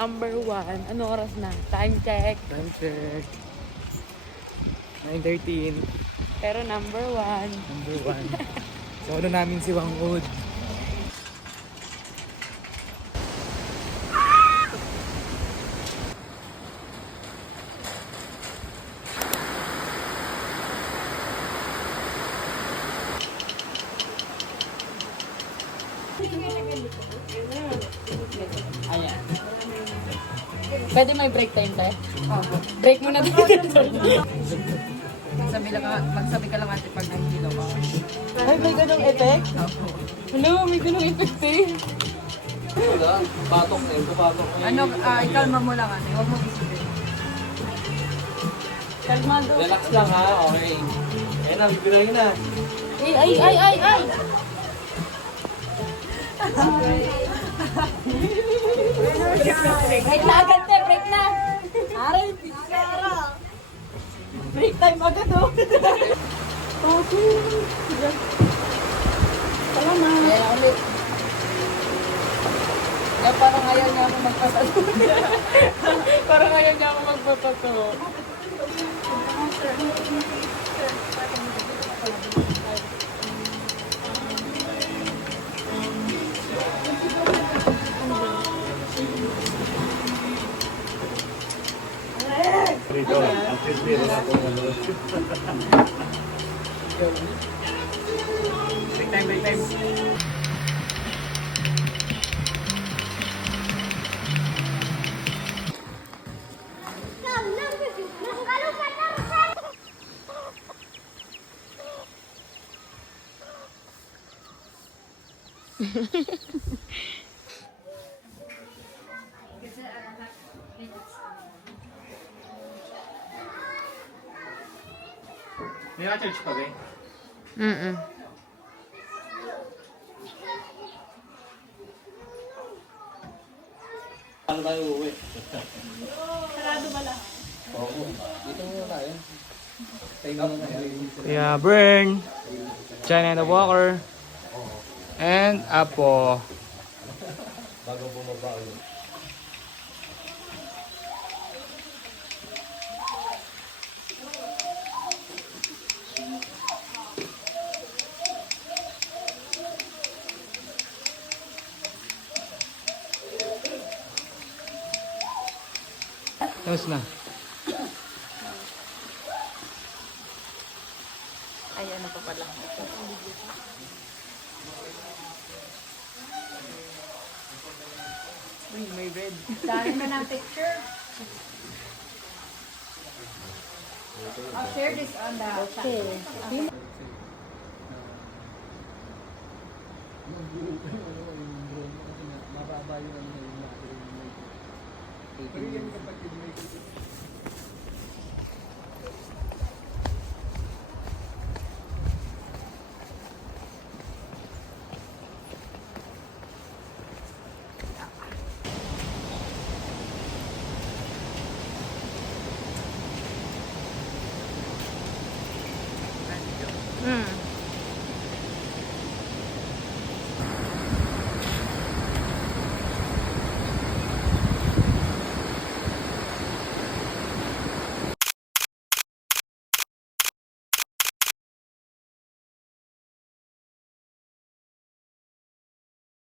number 1. Ano oras na? Time check. Time check. 9:13. Pero number 1. Number 1. So ano namin si Wangwood. Ayan. Pwede may break time tayo? Break muna tayo. Magsabi ka lang ate pag nahihilo ka. Ay, may ganong effect? Hello, may ganong effect eh. Wala, batok na yun, batok na yun. Ano, ikalma mo lang ate, huwag mo isipin. Kalmado. Relax lang ha, okay. Ayan na, bibirahin na. Ay! Break na agad te, break na! Aray, break time agad oh! Okay. Salamat. Kaya ulit. Kaya parang ayaw niya ako magpasalo. Parang ayaw niya ako magpapato. Break time. May church pa ba? Paano tayo uuwi? Sarado pala. Oo, dito muna tayo. Tayo muna tayo. Yeah, bring China the Walker and Apo. Bago bumaba ulit. Tapos na. Ay, ano pa pala. Uy, may red. Dami na ng picture. I'll share this on the Okay. Mababa yung ano yung